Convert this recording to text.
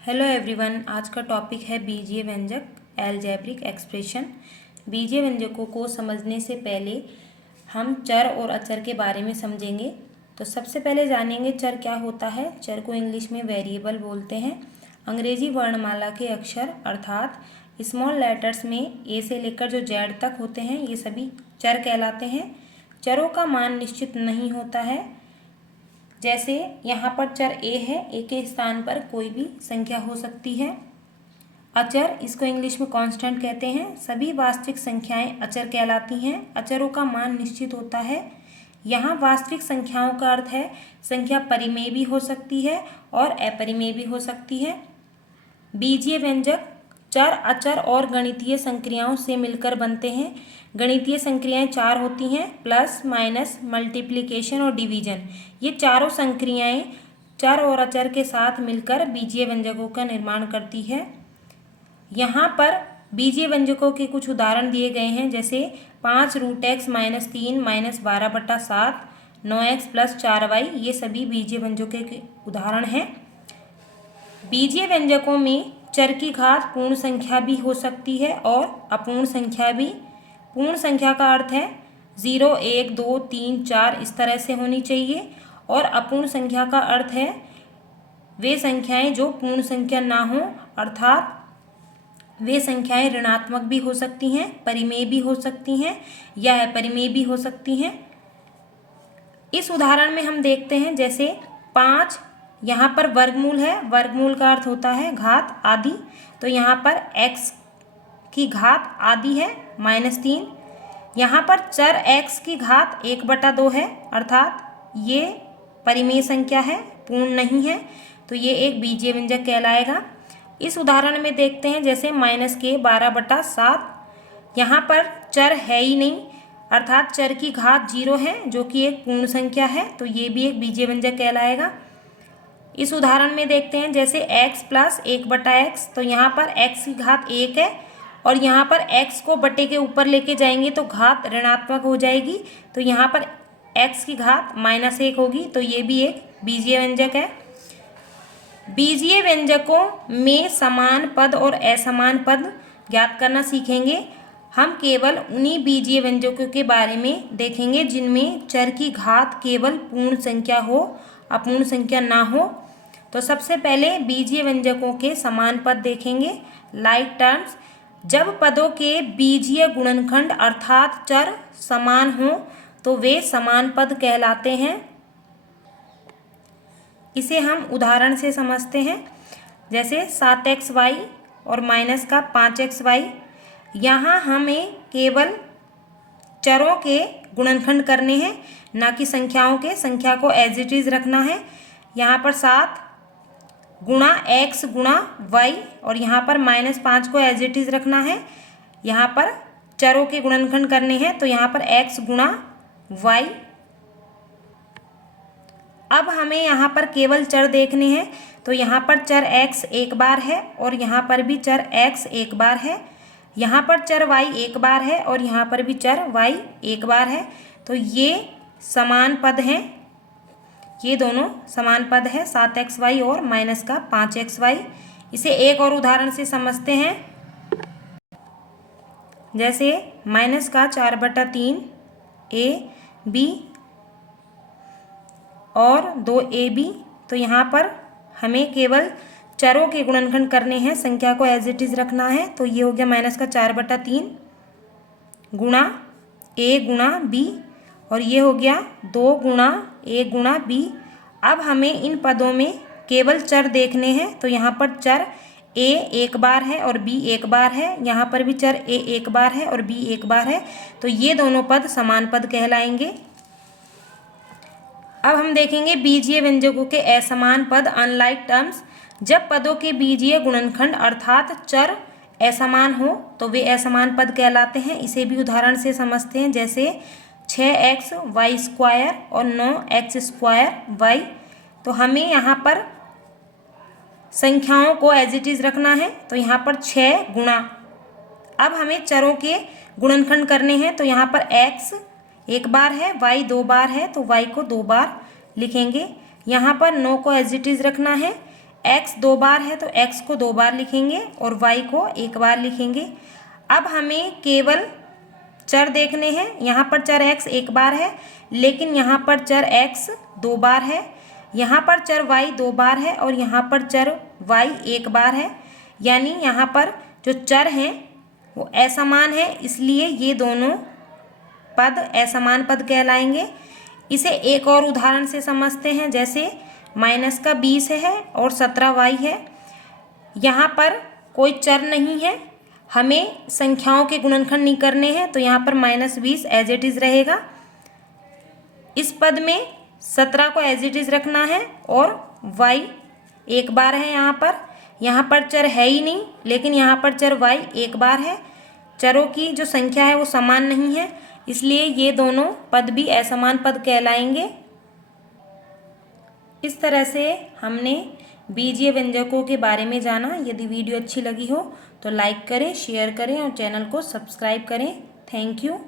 Hello everyone, आज का topic है बीजीय व्यंजक अलजेब्रिक एक्सप्रेशन। बीजीय व्यंजकों को समझने से पहले हम चर और अचर के बारे में समझेंगे। तो सबसे पहले जानेंगे चर क्या होता है। चर को इंग्लिश में वेरिएबल बोलते हैं। अंग्रेजी वर्णमाला के अक्षर अर्थात स्मॉल लेटर्स में ए से लेकर जो जेड तक होते हैं ये सभी चर कहलाते हैं। चरों का मान निश्चित नहीं होता है। जैसे यहाँ पर चर ए है, ए के स्थान पर कोई भी संख्या हो सकती है। अचर, इसको इंग्लिश में कांस्टेंट कहते हैं। सभी वास्तविक संख्याएं अचर कहलाती हैं। अचरों का मान निश्चित होता है। यहाँ वास्तविक संख्याओं का अर्थ है संख्या परिमेय भी हो सकती है और अपरिमेय भी हो सकती है। बीजीय व्यंजक चर, अचर और गणितीय संक्रियाओं से मिलकर बनते हैं। गणितीय संक्रियाएं चार होती हैं, प्लस, माइनस, मल्टीप्लिकेशन और डिवीजन। ये चारों संक्रियाएं चर और अचर के साथ मिलकर बीजीय व्यंजकों का निर्माण करती है। यहाँ पर बीजीय व्यंजकों के कुछ उदाहरण दिए गए हैं, जैसे 5√x - 3 - 12/7, 9x + 4y। ये सभी बीजीय व्यंजकों के उदाहरण हैं। बीजीय व्यंजकों में चर की घात पूर्ण संख्या भी हो सकती है और अपूर्ण संख्या भी। पूर्ण संख्या का अर्थ है 0, 1, 2, 3, 4 इस तरह से होनी चाहिए, और अपूर्ण संख्या का अर्थ है वे संख्याएं जो पूर्ण संख्या ना हो, अर्थात वे संख्याएं ऋणात्मक भी हो सकती हैं, परिमेय भी हो सकती हैं या अपरिमेय भी हो सकती हैं। इस उदाहरण में हम देखते हैं, जैसे 5, यहाँ पर वर्गमूल है। वर्गमूल का अर्थ होता है घात आदि। तो यहाँ पर x की घात आदि है -3। यहाँ पर चर x की घात 1/2 है, अर्थात ये परिमेय संख्या है, पूर्ण नहीं है। तो ये एक बीजीय व्यंजक कहलाएगा। इस उदाहरण में देखते हैं, जैसे -12/7। यहाँ पर चर है ही नहीं, अर्थात चर की घात 0 है, जो कि एक पूर्ण संख्या है। तो ये भी एक बीजीय व्यंजक कहलाएगा। इस उदाहरण में देखते हैं, जैसे x + 1/x। तो यहाँ पर x की घात 1 है और यहाँ पर x को बटे के ऊपर लेके जाएंगे तो घात ऋणात्मक हो जाएगी। तो यहाँ पर x की घात -1 होगी। तो ये भी एक बीजीय व्यंजक है। बीजीय व्यंजकों में समान पद और असमान पद ज्ञात करना सीखेंगे। हम केवल उन्हीं बीजीय व्यंजकों के बारे में देखेंगे जिनमें चर की घात केवल पूर्ण संख्या हो, अपूर्ण संख्या ना हो। तो सबसे पहले बीजीय व्यंजकों के समान पद देखेंगे। लाइक टर्म्स, जब पदों के बीजीय गुणनखंड अर्थात चर समान हो तो वे समान पद कहलाते हैं। इसे हम उदाहरण से समझते हैं, जैसे 7xy और -5xy। यहाँ हमें केवल चरों के गुणनखंड करने हैं, ना कि संख्याओं के। संख्या को एज इट इज रखना है। यहाँ पर 7 गुणा x गुणा y और यहाँ पर -5 को एज इट इज रखना है। यहाँ पर चरों के गुणनखंड करने हैं, तो यहाँ पर x गुणा y। अब हमें यहाँ पर केवल चर देखने हैं, तो यहाँ पर चर x एक बार है और यहाँ पर भी चर x एक बार है। यहाँ पर चर y एक बार है और यहाँ पर भी चर y एक बार है। तो ये समान पद हैं, ये दोनों समान पद है, 7xy और -5xy। इसे एक और उदाहरण से समझते हैं, जैसे -4/3 ab और 2ab। तो यहाँ पर हमें केवल चरों के गुणनखंड करने हैं, संख्या को एज इट इज रखना है। तो ये हो गया -4/3 गुणा a गुणा b और ये हो गया 2 गुणा a गुणा b। अब हमें इन पदों में केवल चर देखने हैं, तो यहाँ पर चर a एक बार है और b एक बार है। यहाँ पर भी चर a एक बार है और b एक बार है। तो ये दोनों पद समान पद कहलाएंगे। अब हम देखेंगे बीजीय व्यंजकों के असमान पद। अनलाइक टर्म्स, जब पदों के बीजीय गुणनखंड अर्थात चर असमान हो तो वे असमान पद कहलाते हैं। इसे भी उदाहरण से समझते हैं, जैसे 6xy² और 9x² तो हमें यहाँ पर संख्याओं को एज इट इज रखना है। तो यहाँ पर 6 गुणा, अब हमें चरों के गुणनखंड करने हैं, तो यहाँ पर x एक बार है, y 2 बार है, तो y को 2 बार लिखेंगे। यहाँ पर 9 को एज इट इज रखना है। x 2 बार है तो x को 2 बार लिखेंगे और y को 1 बार लिखेंगे। अब हमें केवल चर देखने हैं। यहाँ पर चर x 1 बार है, लेकिन यहाँ पर चर x 2 बार है, यहाँ पर चर y 2 बार है और यहाँ पर चर y 1 बार है। यानी यहाँ पर जो चर हैं वो असमान है, इसलिए ये दोनों पद असमान पद कहलाएंगे। इसे एक और उदाहरण से समझते हैं। जैसे माइनस का 20 है और 17y है। यहाँ पर कोई चर नहीं है, हमें संख्याओं के गुणनखंड नहीं करने हैं, तो यहाँ पर -20 एज इट इज़ रहेगा। इस पद में 17 को एज इट इज़ रखना है और y 1 बार है। यहाँ पर चर है ही नहीं, लेकिन यहाँ पर चर y 1 बार है। चरों की जो संख्या है वो समान नहीं है, इसलिए ये दोनों पद भी असमान पद कहलाएंगे। इस तरह से हमने बीजीय व्यंजकों के बारे में जाना। यदि वीडियो अच्छी लगी हो तो लाइक करें, शेयर करें और चैनल को सब्सक्राइब करें। Thank you.